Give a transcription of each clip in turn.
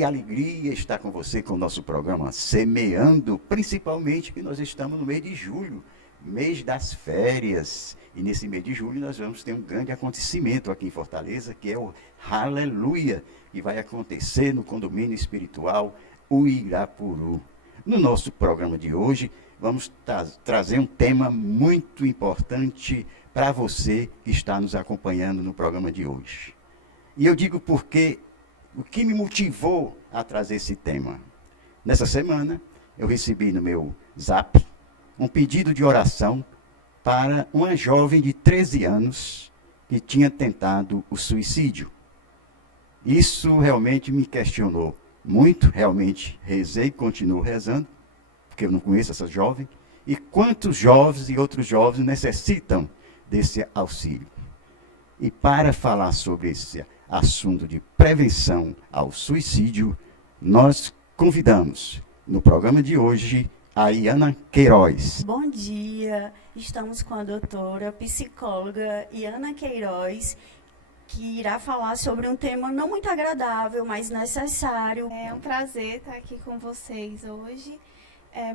Que alegria estar com você com o nosso programa Semeando, principalmente que nós estamos no mês de julho, mês das férias. E nesse mês de julho nós vamos ter um grande acontecimento aqui em Fortaleza, que é o Aleluia, que vai acontecer no condomínio espiritual o Irapuru. No nosso programa de hoje, vamos trazer um tema muito importante para você que está nos acompanhando no programa de hoje. E eu digo porque o que me motivou a trazer esse tema. Nessa semana, eu recebi no meu zap um pedido de oração para uma jovem de 13 anos que tinha tentado o suicídio. Isso realmente me questionou muito, realmente rezei e continuo rezando, porque eu não conheço essa jovem, e quantos jovens e outros jovens necessitam desse auxílio. E para falar sobre esse assunto de prevenção ao suicídio, nós convidamos, no programa de hoje, a Iana Queiroz. Bom dia, estamos com a doutora psicóloga Iana Queiroz, que irá falar sobre um tema não muito agradável, mas necessário. É um prazer estar aqui com vocês hoje.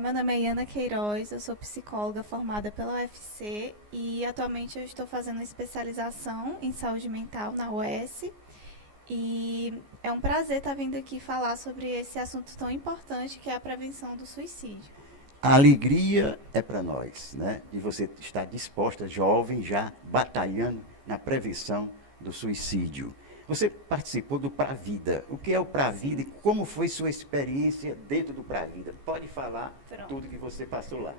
Meu nome é Iana Queiroz, eu sou psicóloga formada pela UFC e atualmente eu estou fazendo especialização em saúde mental na UES. E é um prazer estar vindo aqui falar sobre esse assunto tão importante que é a prevenção do suicídio. A alegria é para nós, né? De você estar disposta, jovem, já batalhando na prevenção do suicídio. Você participou do Pra Vida. O que é o Pra Vida e como foi sua experiência dentro do Pra Vida? Pode falar tudo que você passou lá.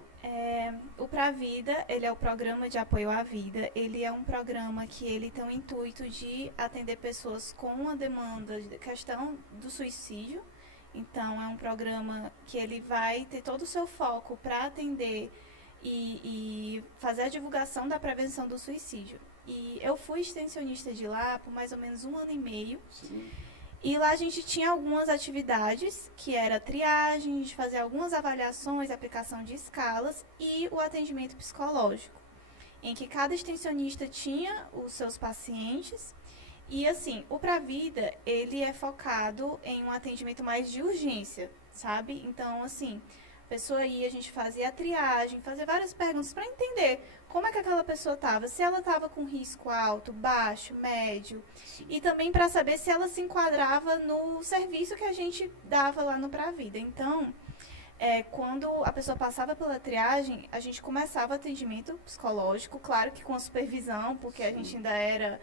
O Pra Vida, ele é o programa de apoio à vida. Ele é um programa que ele tem o intuito de atender pessoas com a demanda de questão do suicídio. Então, é um programa que ele vai ter todo o seu foco para atender e fazer a divulgação da prevenção do suicídio. E eu fui extensionista de lá por mais ou menos 1 ano e meio. Sim. E lá a gente tinha algumas atividades, que era triagem, a gente fazia algumas avaliações, aplicação de escalas e o atendimento psicológico, em que cada extensionista tinha os seus pacientes. E assim, o Pra Vida, ele é focado em um atendimento mais de urgência, sabe? Então, assim, a pessoa ia, a gente fazia a triagem, fazia várias perguntas para entender como é que aquela pessoa estava, se ela estava com risco alto, baixo, médio, e também para saber se ela se enquadrava no serviço que a gente dava lá no Pra Vida. Então, quando a pessoa passava pela triagem, a gente começava o atendimento psicológico, claro que com a supervisão, porque a gente ainda era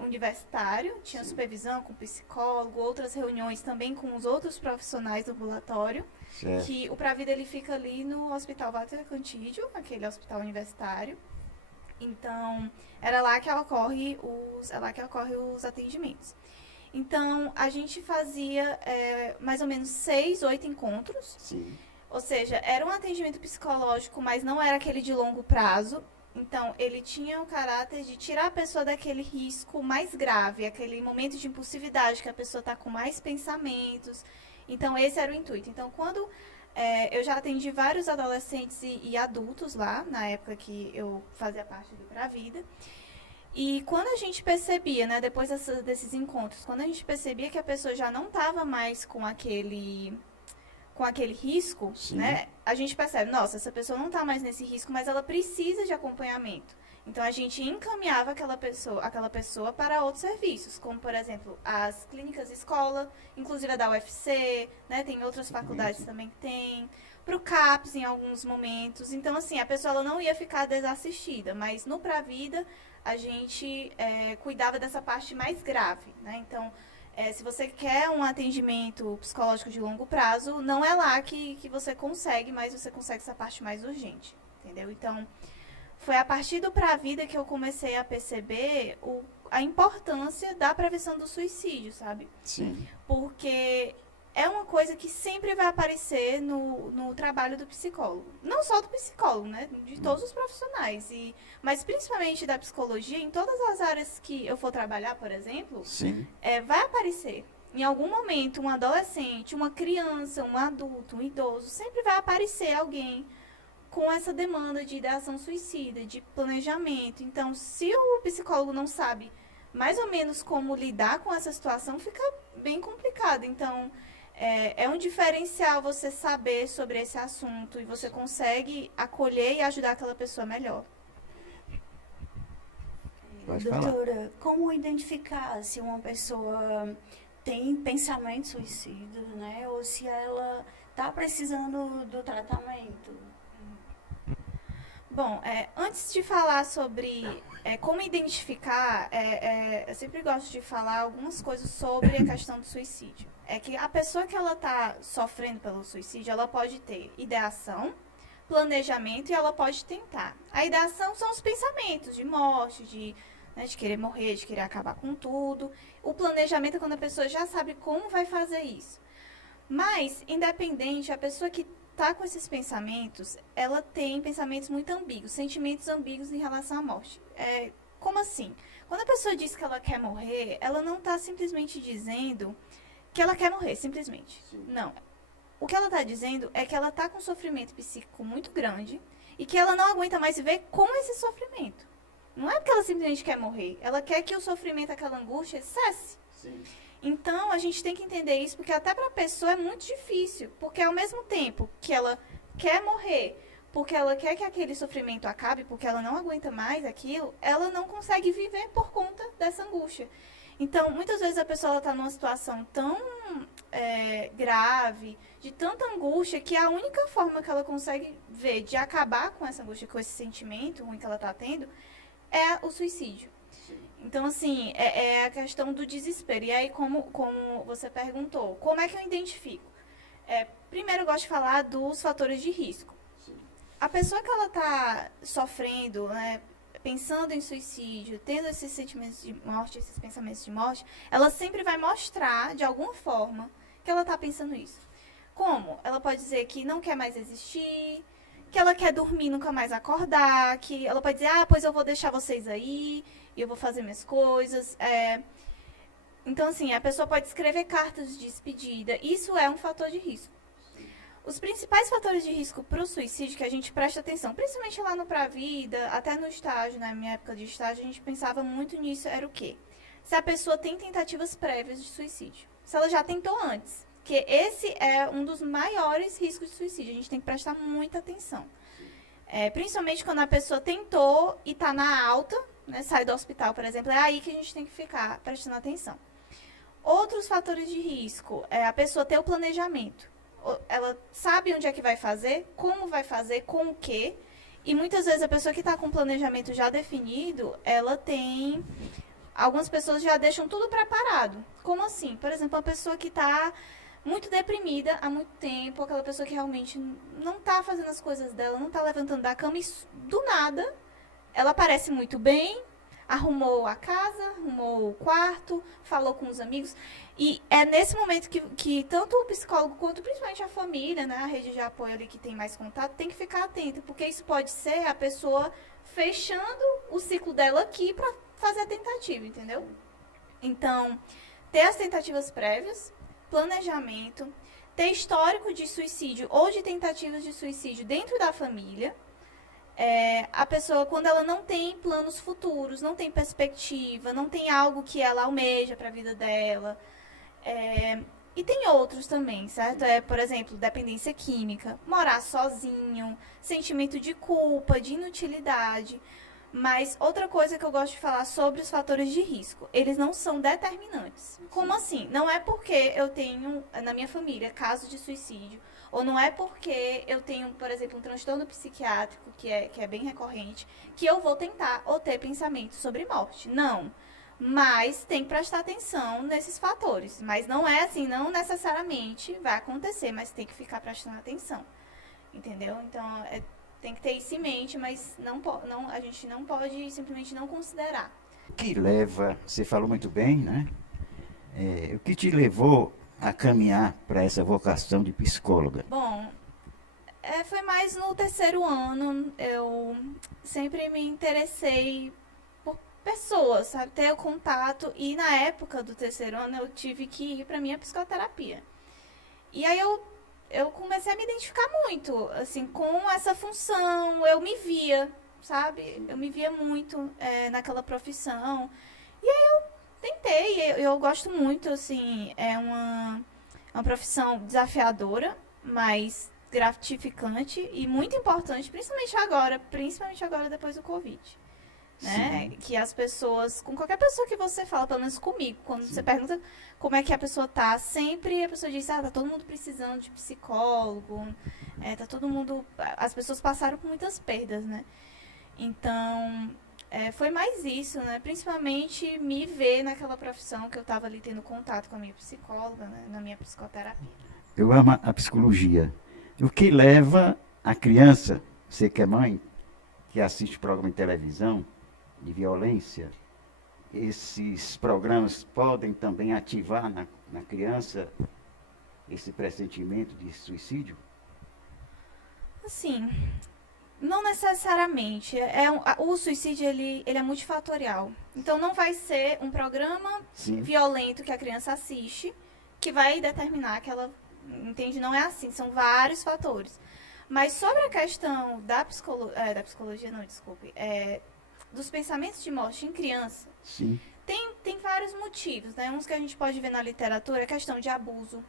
universitário, tinha supervisão com psicólogo, outras reuniões também com os outros profissionais do ambulatório. Certo. Que o Pra Vida ele fica ali no Hospital Walter Cantídio, aquele hospital universitário. Então, é lá que ocorre os atendimentos. Então, a gente fazia mais ou menos 6, 8 encontros. Sim. Ou seja, era um atendimento psicológico, mas não era aquele de longo prazo. Então, ele tinha o caráter de tirar a pessoa daquele risco mais grave, aquele momento de impulsividade que a pessoa está com mais pensamentos. Então, esse era o intuito. Então, quando eu já atendi vários adolescentes e adultos lá, na época que eu fazia parte do Pra Vida. E quando a gente percebia, né, depois desses encontros, quando a gente percebia que a pessoa já não estava mais com aquele risco, Sim. né, a gente percebe, nossa, essa pessoa não está mais nesse risco, mas ela precisa de acompanhamento. Então, a gente encaminhava aquela pessoa para outros serviços, como, por exemplo, as clínicas escola, inclusive a da UFC, né, tem outras faculdades também que tem, para o CAPS em alguns momentos. Então, assim, a pessoa ela não ia ficar desassistida, mas no Pra Vida, a gente cuidava dessa parte mais grave, né? Então, se você quer um atendimento psicológico de longo prazo, não é lá que você consegue, mas você consegue essa parte mais urgente, entendeu? Então, foi a partir do Pra Vida que eu comecei a perceber a importância da prevenção do suicídio, sabe? Sim. Porque é uma coisa que sempre vai aparecer no trabalho do psicólogo. Não só do psicólogo, né? De todos os profissionais. Mas principalmente da psicologia, em todas as áreas que eu for trabalhar, por exemplo, Sim. Vai aparecer. Em algum momento, um adolescente, uma criança, um adulto, um idoso, sempre vai aparecer alguém com essa demanda de ideação suicida, de planejamento. Então, se o psicólogo não sabe mais ou menos como lidar com essa situação, fica bem complicado. Então, é um diferencial você saber sobre esse assunto e você consegue acolher e ajudar aquela pessoa melhor. Pode falar. Doutora, como identificar se uma pessoa tem pensamento suicida, né? Ou se ela está precisando do tratamento? Bom, antes de falar sobre como identificar, eu sempre gosto de falar algumas coisas sobre a questão do suicídio. É que a pessoa que ela está sofrendo pelo suicídio, ela pode ter ideação, planejamento e ela pode tentar. A ideação são os pensamentos de morte, de querer morrer, de querer acabar com tudo. O planejamento é quando a pessoa já sabe como vai fazer isso. Mas, independente, a pessoa que está com esses pensamentos, ela tem pensamentos muito ambíguos, sentimentos ambíguos em relação à morte. Como assim? Quando a pessoa diz que ela quer morrer, ela não está simplesmente dizendo que ela quer morrer, simplesmente. Sim. Não. O que ela está dizendo é que ela está com um sofrimento psíquico muito grande e que ela não aguenta mais viver com esse sofrimento. Não é porque ela simplesmente quer morrer, ela quer que o sofrimento, aquela angústia, cesse. Sim. Então, a gente tem que entender isso, porque até para a pessoa é muito difícil, porque ao mesmo tempo que ela quer morrer, porque ela quer que aquele sofrimento acabe, porque ela não aguenta mais aquilo, ela não consegue viver por conta dessa angústia. Então, muitas vezes a pessoa está numa situação tão grave, de tanta angústia, que a única forma que ela consegue ver de acabar com essa angústia, com esse sentimento ruim que ela está tendo, é o suicídio. Então, assim, é a questão do desespero. E aí, como você perguntou, como é que eu identifico? Primeiro, eu gosto de falar dos fatores de risco. Sim. A pessoa que ela está sofrendo, né, pensando em suicídio, tendo esses sentimentos de morte, esses pensamentos de morte, ela sempre vai mostrar, de alguma forma, que ela está pensando isso. Como? Ela pode dizer que não quer mais existir, que ela quer dormir e nunca mais acordar, que ela pode dizer, pois eu vou deixar vocês aí, e eu vou fazer minhas coisas. Então, assim, a pessoa pode escrever cartas de despedida. Isso é um fator de risco. Os principais fatores de risco para o suicídio que a gente presta atenção, principalmente lá no Pra Vida, até no estágio, na minha época de estágio, a gente pensava muito nisso, era o quê? Se a pessoa tem tentativas prévias de suicídio. Se ela já tentou antes. Porque esse é um dos maiores riscos de suicídio. A gente tem que prestar muita atenção. Principalmente quando a pessoa tentou e está na alta, né, sai do hospital, por exemplo, é aí que a gente tem que ficar prestando atenção. Outros fatores de risco é a pessoa ter o planejamento. Ela sabe onde é que vai fazer, como vai fazer, com o quê. E muitas vezes a pessoa que está com o planejamento já definido, ela tem... Algumas pessoas já deixam tudo preparado. Como assim? Por exemplo, uma pessoa que está muito deprimida há muito tempo, aquela pessoa que realmente não está fazendo as coisas dela, não está levantando da cama e do nada ela parece muito bem, arrumou a casa, arrumou o quarto, falou com os amigos. E é nesse momento que tanto o psicólogo quanto principalmente a família, né, a rede de apoio ali que tem mais contato, tem que ficar atento, porque isso pode ser a pessoa fechando o ciclo dela aqui para fazer a tentativa, entendeu? Então, ter as tentativas prévias, planejamento, ter histórico de suicídio ou de tentativas de suicídio dentro da família. A pessoa, quando ela não tem planos futuros, não tem perspectiva, não tem algo que ela almeja para a vida dela. E tem outros também, certo? Por exemplo, dependência química, morar sozinho, sentimento de culpa, de inutilidade. Mas outra coisa que eu gosto de falar sobre os fatores de risco, eles não são determinantes. Como assim? Não é porque eu tenho, na minha família, casos de suicídio, ou não é porque eu tenho, por exemplo, um transtorno psiquiátrico, que é bem recorrente, que eu vou tentar ou ter pensamentos sobre morte. Não. Mas tem que prestar atenção nesses fatores. Mas não é assim, não necessariamente vai acontecer, mas tem que ficar prestando atenção. Entendeu? Então, tem que ter isso em mente, mas a gente não pode simplesmente não considerar. O que leva, você falou muito bem, né? O que te levou a caminhar para essa vocação de psicóloga? Bom, foi mais no terceiro ano. Eu sempre me interessei por pessoas, sabe? Ter o contato. E na época do terceiro ano eu tive que ir para minha psicoterapia. E aí eu comecei a me identificar muito, assim, com essa função. Eu me via, sabe? Eu me via muito naquela profissão. E aí eu Tentei, eu gosto muito, assim, é uma profissão desafiadora, mas gratificante e muito importante, principalmente agora depois do Covid. Né? Sim. Que as pessoas, com qualquer pessoa que você fala, pelo menos comigo, quando Sim. você pergunta como é que a pessoa tá, sempre a pessoa diz, tá todo mundo precisando de psicólogo, tá todo mundo, as pessoas passaram por muitas perdas, né? Então, foi mais isso, né? Principalmente me ver naquela profissão que eu estava ali tendo contato com a minha psicóloga, né? Na minha psicoterapia. Eu amo a psicologia. O que leva a criança, você que é mãe, que assiste programa de televisão de violência, esses programas podem também ativar na criança esse pressentimento de suicídio? Assim, não necessariamente. O suicídio ele é multifatorial. Então não vai ser um programa Sim. violento que a criança assiste que vai determinar que ela, entende? Não é assim, são vários fatores. Mas sobre a questão da psicologia, não, desculpe, dos pensamentos de morte em criança, Sim. tem vários motivos, né? Uns que a gente pode ver na literatura, a questão de abuso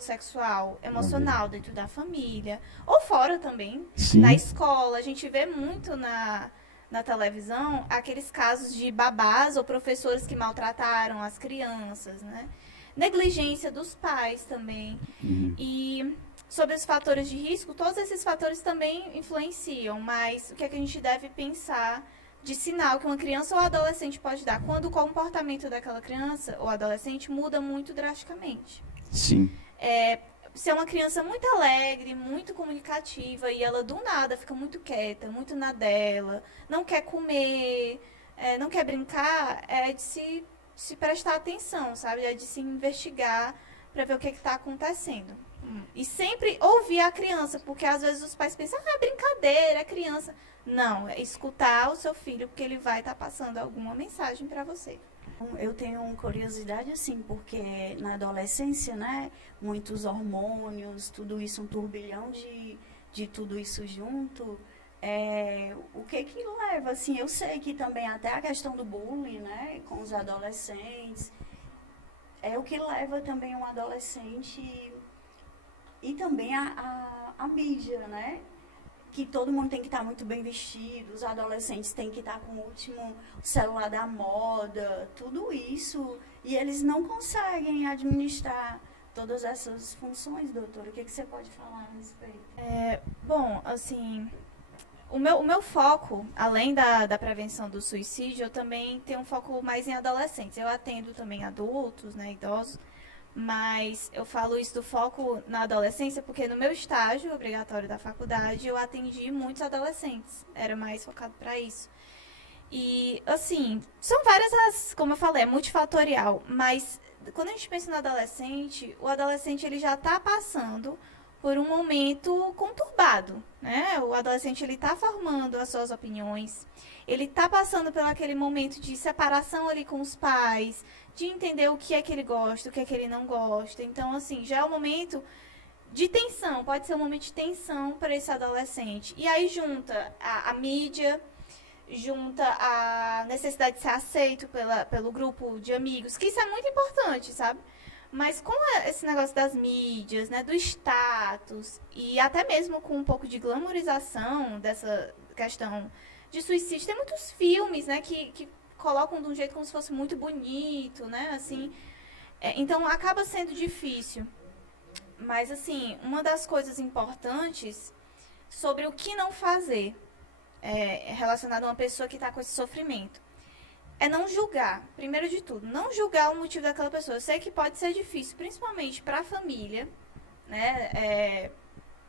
sexual, emocional dentro da família, ou fora também, Sim. na escola. A gente vê muito na televisão aqueles casos de babás ou professores que maltrataram as crianças, né? Negligência dos pais também. Uhum. E sobre os fatores de risco, todos esses fatores também influenciam, mas o que é que a gente deve pensar de sinal que uma criança ou adolescente pode dar quando o comportamento daquela criança ou adolescente muda muito drasticamente. Sim. Se é uma criança muito alegre, muito comunicativa e ela do nada fica muito quieta, muito na dela, não quer comer, não quer brincar, é de se prestar atenção, sabe? É de se investigar para ver o que está acontecendo. E sempre ouvir a criança, porque às vezes os pais pensam, é brincadeira, é criança. Não, é escutar o seu filho, porque ele vai estar passando alguma mensagem para você. Eu tenho curiosidade, assim, porque na adolescência, né, muitos hormônios, tudo isso, um turbilhão de tudo isso junto. O que leva, assim, eu sei que também até a questão do bullying, né, com os adolescentes, é o que leva também um adolescente e também a mídia, né? Que todo mundo tem que estar muito bem vestido, os adolescentes têm que estar com o último celular da moda, tudo isso. E eles não conseguem administrar todas essas funções, doutora. O que você pode falar a respeito? Bom, assim, o meu foco, além da prevenção do suicídio, eu também tenho um foco mais em adolescentes. Eu atendo também adultos, né, idosos. Mas eu falo isso do foco na adolescência porque no meu estágio obrigatório da faculdade eu atendi muitos adolescentes. Era mais focado para isso. E, assim, são várias, como eu falei, é multifatorial. Mas quando a gente pensa no adolescente, o adolescente ele já está passando por um momento conturbado, né? O adolescente ele está formando as suas opiniões. Ele está passando por aquele momento de separação ali com os pais, de entender o que é que ele gosta, o que é que ele não gosta. Então, assim, já é um momento de tensão, pode ser um momento de tensão para esse adolescente. E aí junta a mídia, junta a necessidade de ser aceito pelo grupo de amigos, que isso é muito importante, sabe? Mas com esse negócio das mídias, né, do status, e até mesmo com um pouco de glamorização dessa questão de suicídio, tem muitos filmes, né, que colocam de um jeito como se fosse muito bonito, né, assim. Então, acaba sendo difícil. Mas, assim, uma das coisas importantes sobre o que não fazer relacionado a uma pessoa que está com esse sofrimento é não julgar, primeiro de tudo, não julgar o motivo daquela pessoa. Eu sei que pode ser difícil, principalmente para a família, né,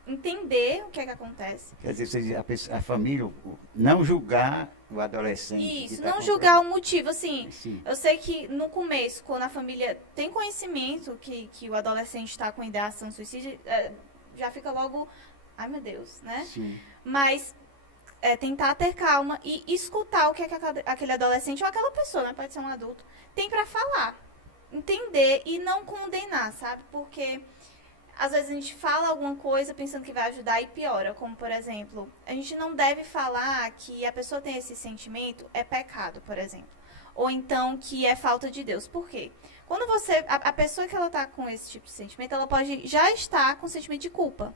entender o que é que acontece. Quer dizer, a família não julgar o adolescente. Isso, não julgar o motivo, assim. Sim. Eu sei que no começo, quando a família tem conhecimento que o adolescente está com ideação suicida, já fica logo, ai meu Deus, né? Sim. Mas tentar ter calma e escutar o que é que aquele adolescente ou aquela pessoa, né, pode ser um adulto, tem para falar. Entender e não condenar, sabe? Porque às vezes a gente fala alguma coisa pensando que vai ajudar e piora. Como, por exemplo, a gente não deve falar que a pessoa tem esse sentimento é pecado, por exemplo. ou então que é falta de Deus. Por quê? Quando a pessoa que ela está com esse tipo de sentimento, ela pode já estar com sentimento de culpa.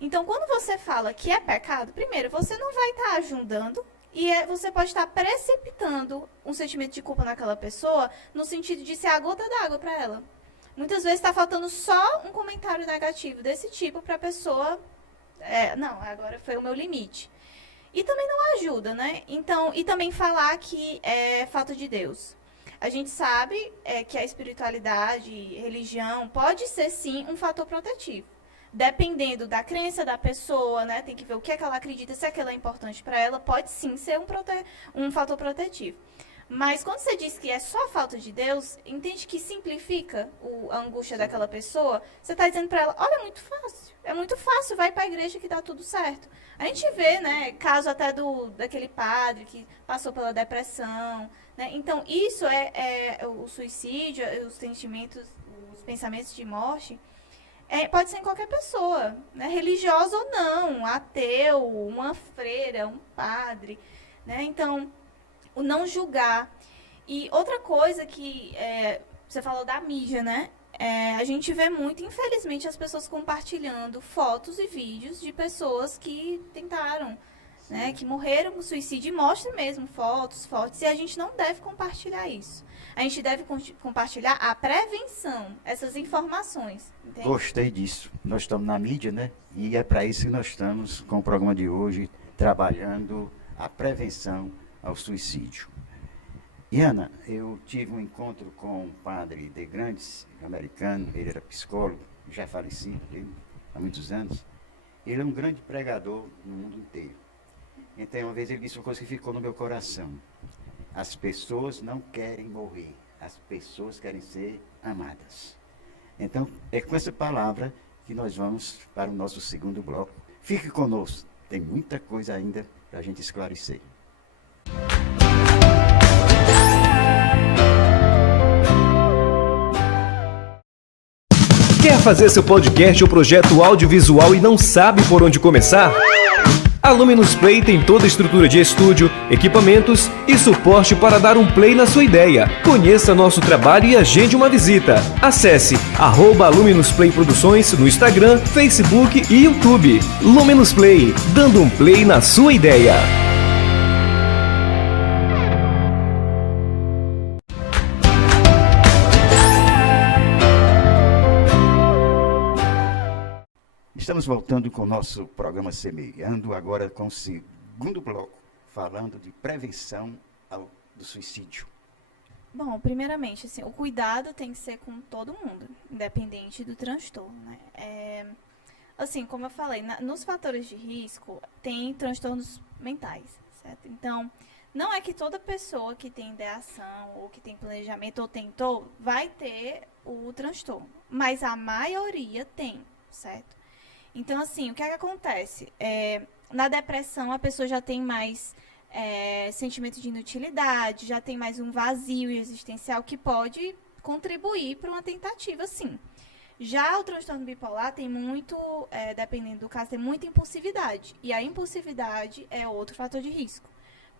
Então, quando você fala que é pecado, primeiro, você não vai estar ajudando e você pode estar precipitando um sentimento de culpa naquela pessoa no sentido de ser a gota d'água para ela. Muitas vezes está faltando só um comentário negativo desse tipo para a pessoa, não, agora foi o meu limite. E também não ajuda, né? Então, e também falar que é falta de Deus. A gente sabe que a espiritualidade, religião, pode ser sim um fator protetivo. Dependendo da crença da pessoa, né? Tem que ver o que é que ela acredita, se aquilo é importante para ela, pode sim ser um fator protetivo. Mas quando você diz que é só falta de Deus, entende que simplifica a angústia daquela pessoa? Você está dizendo para ela, olha, é muito fácil, vai para a igreja que dá tudo certo. A gente vê, né, caso até daquele padre que passou pela depressão, né? Então, isso o suicídio, os pensamentos de morte, pode ser em qualquer pessoa, né? Religiosa ou não, ateu, uma freira, um padre, né? Então, o não julgar. E outra coisa que você falou da mídia, né? A gente vê muito, infelizmente, as pessoas compartilhando fotos e vídeos de pessoas que tentaram, né? Que morreram com suicídio, e mostra mesmo fotos, e a gente não deve compartilhar isso. A gente deve compartilhar a prevenção, essas informações. Entende? Gostei disso. Nós estamos na mídia, né? E é para isso que nós estamos com o programa de hoje, trabalhando a prevenção ao suicídio. E Ana, eu tive um encontro com um padre de Grandes, americano, ele era psicólogo, já falecido, há muitos anos. Ele é um grande pregador no mundo inteiro. Então, uma vez ele disse uma coisa que ficou no meu coração. As pessoas não querem morrer, as pessoas querem ser amadas. Então, é com essa palavra que nós vamos para o nosso segundo bloco. Fique conosco, tem muita coisa ainda para a gente esclarecer. Quer fazer seu podcast ou projeto audiovisual e não sabe por onde começar? A Luminous Play tem toda a estrutura de estúdio, equipamentos e suporte para dar um play na sua ideia. Conheça nosso trabalho e agende uma visita. Acesse @Luminous Play Produções no Instagram, Facebook e YouTube. Luminous Play, dando um play na sua ideia. Estamos voltando com o nosso programa Semeando, agora com o segundo bloco, falando de prevenção do suicídio. Bom, primeiramente, assim, o cuidado tem que ser com todo mundo, independente do transtorno, né? Assim, como eu falei, nos fatores de risco, tem transtornos mentais, certo? Então, não é que toda pessoa que tem ideação, ou que tem planejamento, ou tentou, vai ter o transtorno, mas a maioria tem, certo? Então, assim, o que é que acontece? Na depressão, a pessoa já tem mais sentimento de inutilidade, já tem mais um vazio existencial que pode contribuir para uma tentativa, sim. Já o transtorno bipolar tem muito, dependendo do caso, tem muita impulsividade. E a impulsividade é outro fator de risco.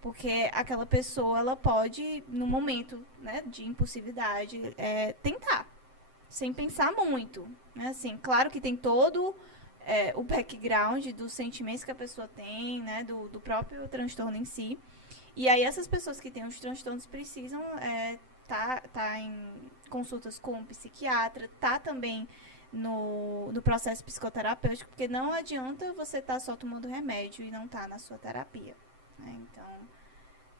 Porque aquela pessoa, ela pode, no momento, né, de impulsividade, tentar, sem pensar muito. Né? Assim, claro que tem todo o background dos sentimentos que a pessoa tem, né, do próprio transtorno em si. E aí essas pessoas que têm os transtornos precisam tá em consultas com um psiquiatra, tá também no processo psicoterapêutico, porque não adianta você estar só tomando remédio e não tá na sua terapia. Né? Então,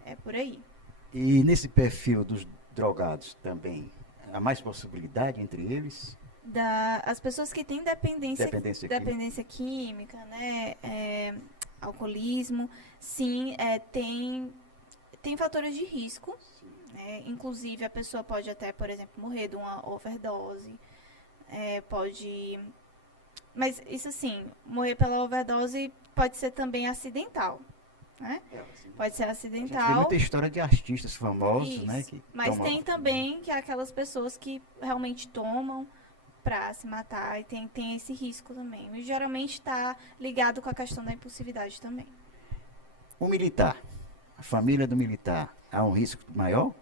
é por aí. E nesse perfil dos drogados também, há mais possibilidade entre eles? As pessoas que têm dependência química, né, alcoolismo, sim, tem fatores de risco, né, inclusive a pessoa pode até, por exemplo, morrer de uma overdose, mas isso assim, morrer pela overdose pode ser também acidental, né? Pode ser acidental. Tem muita história de artistas famosos, isso, né? Que mas tem também que aquelas pessoas que realmente tomam para se matar e tem esse risco também. Mas geralmente está ligado com a questão da impulsividade também. O militar, a família do militar, há um risco maior?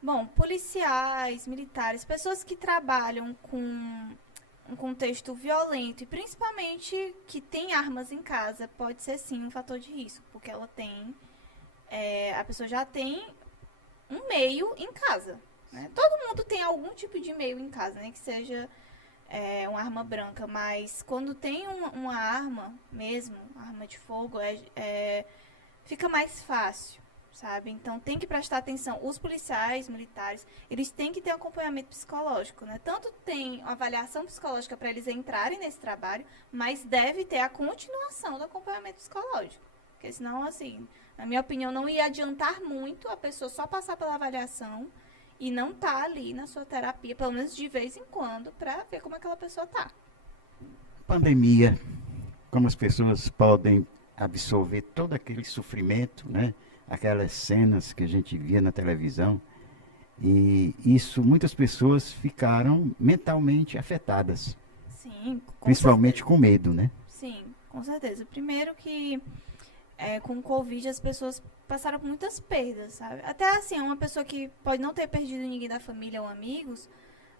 Bom, policiais, militares, pessoas que trabalham com um contexto violento e principalmente que tem armas em casa, pode ser sim um fator de risco, porque ela tem, a pessoa já tem um meio em casa, né? Todo mundo tem algum tipo de meio em casa, né? Que seja uma arma branca, mas quando tem uma arma mesmo, arma de fogo, fica mais fácil, sabe? Então tem que prestar atenção. Os policiais, militares, eles têm que ter acompanhamento psicológico, né? Tanto tem avaliação psicológica para eles entrarem nesse trabalho, mas deve ter a continuação do acompanhamento psicológico. Porque senão, assim, na minha opinião, não ia adiantar muito a pessoa só passar pela avaliação e não tá ali na sua terapia, pelo menos de vez em quando, para ver como aquela pessoa tá. Pandemia, como as pessoas podem absorver todo aquele sofrimento, né? Aquelas cenas que a gente via na televisão, e isso, muitas pessoas ficaram mentalmente afetadas. Sim, principalmente com medo, né? Sim, com certeza. Primeiro que com o Covid as pessoas passaram por muitas perdas, sabe? Até assim, uma pessoa que pode não ter perdido ninguém da família ou amigos,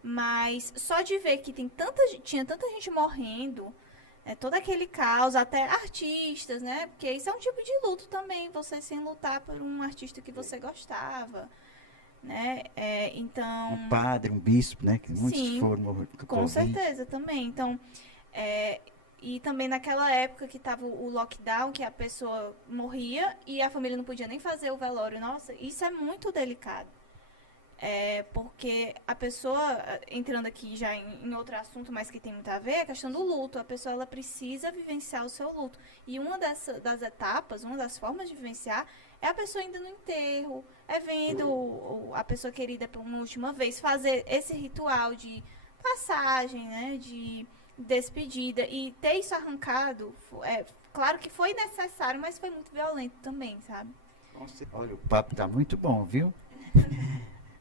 mas só de ver que tinha tanta gente morrendo, todo aquele caos, até artistas, né? Porque isso é um tipo de luto também, você sem lutar por um artista que você gostava, né? Então... Um padre, um bispo, né? Que muitos sim, foram morrer com com certeza também. Então, e também naquela época que estava o lockdown, que a pessoa morria e a família não podia nem fazer o velório. Nossa, isso é muito delicado. Porque a pessoa, entrando aqui já em outro assunto, mas que tem muito a ver, é a questão do luto. A pessoa ela precisa vivenciar o seu luto. E uma das etapas, uma das formas de vivenciar é a pessoa indo no enterro, vendo a pessoa querida por uma última vez, fazer esse ritual de passagem, né, de despedida. E ter isso arrancado, claro que foi necessário, mas foi muito violento também, sabe? Olha, o papo tá muito bom, viu?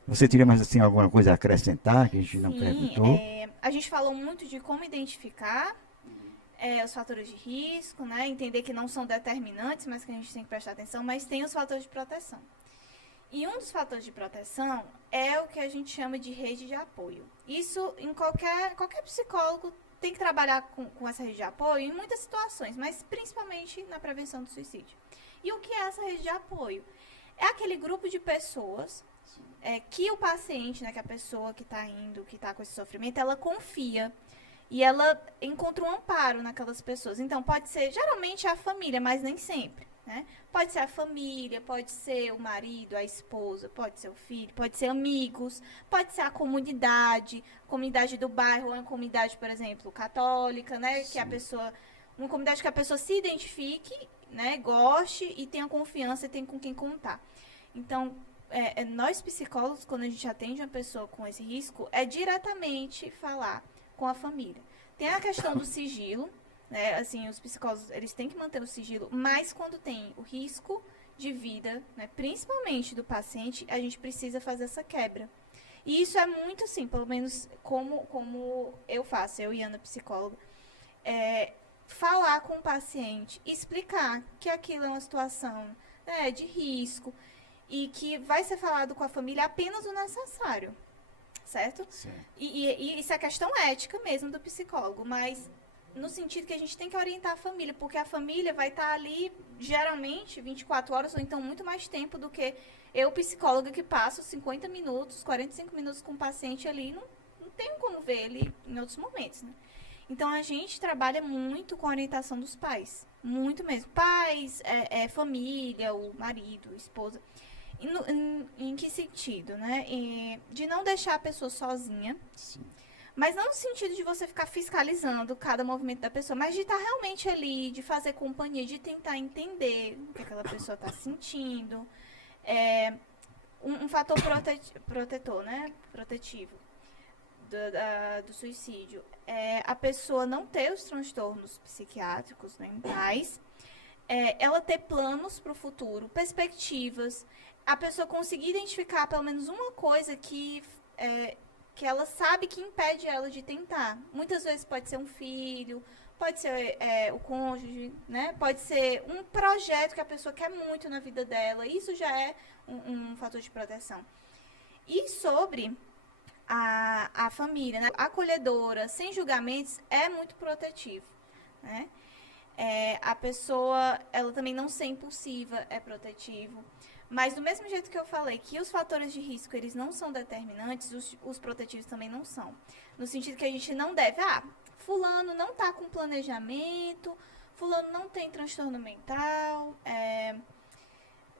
Você teria mais assim alguma coisa a acrescentar que a gente não perguntou? A gente falou muito de como identificar os fatores de risco, né? Entender que não são determinantes, mas que a gente tem que prestar atenção, mas tem os fatores de proteção. E um dos fatores de proteção é o que a gente chama de rede de apoio. Isso em qualquer psicólogo tem que trabalhar com essa rede de apoio em muitas situações, mas principalmente na prevenção do suicídio. E o que é essa rede de apoio? É aquele grupo de pessoas que o paciente, né, que a pessoa que está indo, que está com esse sofrimento, ela confia e ela encontra um amparo naquelas pessoas. Então, pode ser, geralmente, a família, mas nem sempre, né? Pode ser a família, pode ser o marido, a esposa, pode ser o filho, pode ser amigos, pode ser a comunidade do bairro, uma comunidade, por exemplo, católica, né? Que uma comunidade que a pessoa se identifique, né, goste e tenha confiança e tenha com quem contar. Então, nós psicólogos, quando a gente atende uma pessoa com esse risco, é diretamente falar com a família. Tem a questão do sigilo, né? Assim, os psicólogos, eles têm que manter o sigilo, mas quando tem o risco de vida, né, principalmente do paciente, a gente precisa fazer essa quebra. E isso é muito assim, pelo menos como eu faço, eu e Ana, psicóloga, falar com o paciente, explicar que aquilo é uma situação, né, de risco, e que vai ser falado com a família apenas o necessário, certo? E isso é questão ética mesmo do psicólogo, mas no sentido que a gente tem que orientar a família, porque a família vai estar ali, geralmente, 24 horas ou então muito mais tempo do que eu, psicóloga, que passo 50 minutos, 45 minutos com o paciente ali, não tenho como ver ele em outros momentos, né? Então, a gente trabalha muito com a orientação dos pais, muito mesmo. Pais, família, o marido, a esposa. Em que sentido, né? De não deixar a pessoa sozinha. Sim. Mas não no sentido de você ficar fiscalizando cada movimento da pessoa, mas de estar realmente ali, de fazer companhia, de tentar entender o que aquela pessoa está sentindo. Um fator protetor, né? Protetivo do suicídio. A pessoa não ter os transtornos psiquiátricos, né, mentais, ela ter planos para o futuro, perspectivas, a pessoa conseguir identificar pelo menos uma coisa que ela sabe que impede ela de tentar. Muitas vezes pode ser um filho, pode ser o cônjuge, né? Pode ser um projeto que a pessoa quer muito na vida dela. Isso já é um fator de proteção. E sobre a família, né? Acolhedora, sem julgamentos, é muito protetivo, né? A pessoa, ela também não ser impulsiva é protetivo. Mas do mesmo jeito que eu falei que os fatores de risco, eles não são determinantes, os protetivos também não são. No sentido que a gente não deve, fulano não está com planejamento, fulano não tem transtorno mental,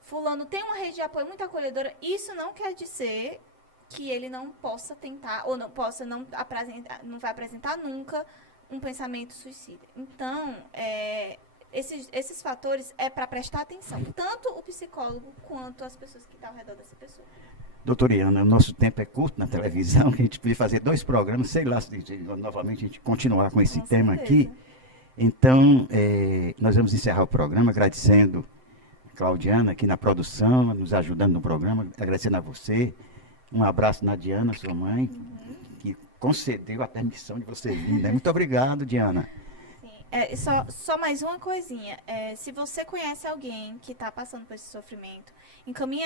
fulano tem uma rede de apoio muito acolhedora. Isso não quer dizer que ele não possa tentar, ou não vai apresentar nunca um pensamento suicida. Então, esses fatores é para prestar atenção, tanto o psicólogo quanto as pessoas que estão ao redor dessa pessoa. Doutora Iana, o nosso tempo é curto na televisão, que a gente podia fazer 2 programas, sei lá, se novamente a gente continuar com esse tema aqui. Então, nós vamos encerrar o programa agradecendo a Claudiana aqui na produção, nos ajudando no programa, agradecendo a você. Um abraço na Diana, sua mãe, que concedeu a permissão de você vir. Né? Muito obrigado, Diana. Só mais uma coisinha. Se você conhece alguém que está passando por esse sofrimento, encaminhe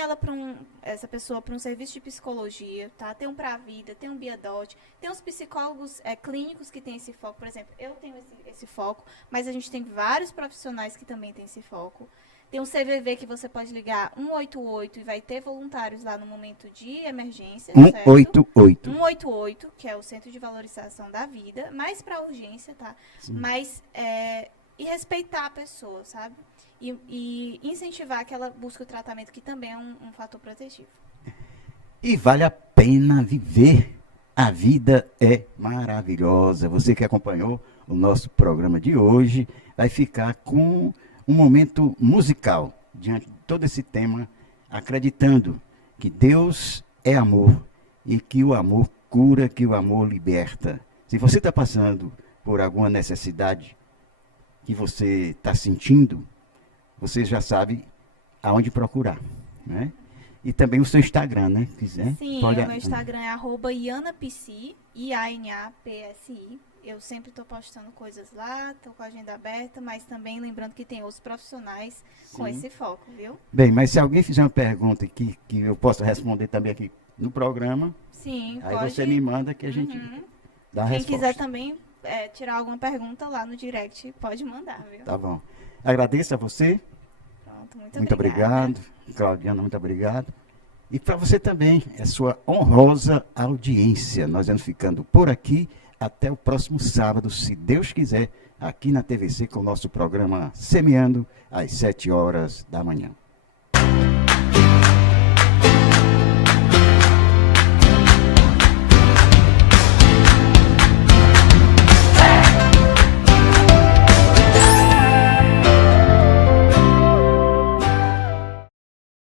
essa pessoa para um serviço de psicologia, tá? Tem um Pra Vida, tem um Biadot, tem uns psicólogos clínicos que têm esse foco. Por exemplo, eu tenho esse foco, mas a gente tem vários profissionais que também têm esse foco. Tem um CVV que você pode ligar 188 e vai ter voluntários lá no momento de emergência. 188. 188, que é o Centro de Valorização da Vida, mais para urgência, tá? Sim. Mas, e respeitar a pessoa, sabe? E incentivar que ela busque o tratamento, que também é um fator protetivo. E vale a pena viver. A vida é maravilhosa. Você que acompanhou o nosso programa de hoje vai ficar com um momento musical diante de todo esse tema, acreditando que Deus é amor e que o amor cura, que o amor liberta. Se você está passando por alguma necessidade que você está sentindo, você já sabe aonde procurar, né? E também o seu Instagram, né? Quiser, sim, o meu Instagram é @ianapsi, IANAPSI. Eu sempre estou postando coisas lá, estou com a agenda aberta, mas também lembrando que tem outros profissionais com esse foco, viu? Bem, mas se alguém fizer uma pergunta que eu possa responder também aqui no programa, sim, aí pode. você me manda que a gente dá a resposta. Quem quiser também tirar alguma pergunta lá no direct, pode mandar, viu? Tá bom. Agradeço a você. Pronto, muito obrigado. Claudiana, muito obrigado. E para você também, é sua honrosa audiência. Nós vamos ficando por aqui. Até o próximo sábado, se Deus quiser, aqui na TVC com o nosso programa Semeando, às 7 horas da manhã.